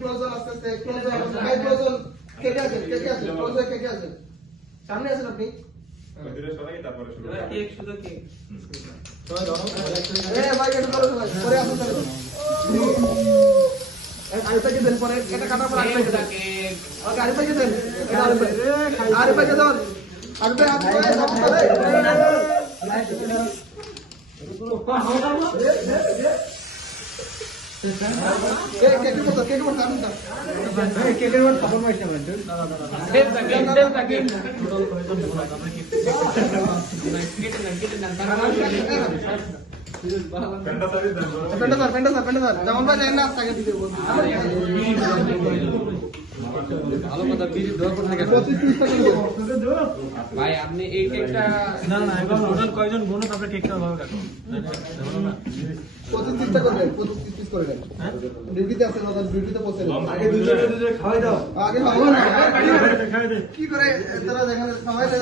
close আস্তে আস্তে close high close কে আছে ক্লোজ কে আছে সামনে আছেন আপনি ওইদিকে সরাই তারপরে শুরু করব কেক শুধু কেক সবাই ধরো ভাই একটু ধরো সবাই পরে আসুন তাহলে আরেকটাকে দেন পরে এটা কাটা পর আরেকটাকে দেন ওকে আরেকটাকে দেন আরেকটাকে দেন আরেকটা হাত করে সব করে কেকের মধ্যে খবর পাইছে বন্ধু দেব তাকে পেন্ডা তারি দেন পেন্ডা যেমন ভাই জানেন না তাকে দিতে বলবো ভালো কথা বিড়ি দর করে থাকে 25 টাকা ভাই আপনি এই কেকটা না এখন টোটাল কয়জন বোন তারপরে কেকটা ভাবে কাটো না 25 টাকা করবেন 25 পিস করে দেন ডিউটিতে আছেন ওদের ডিউটিতে পৌঁছে আগে দুজনে খাওয়াই দাও আগে খাওয়া না খাওয়াই দে কি করে তারা দেখেন খাওয়াই দে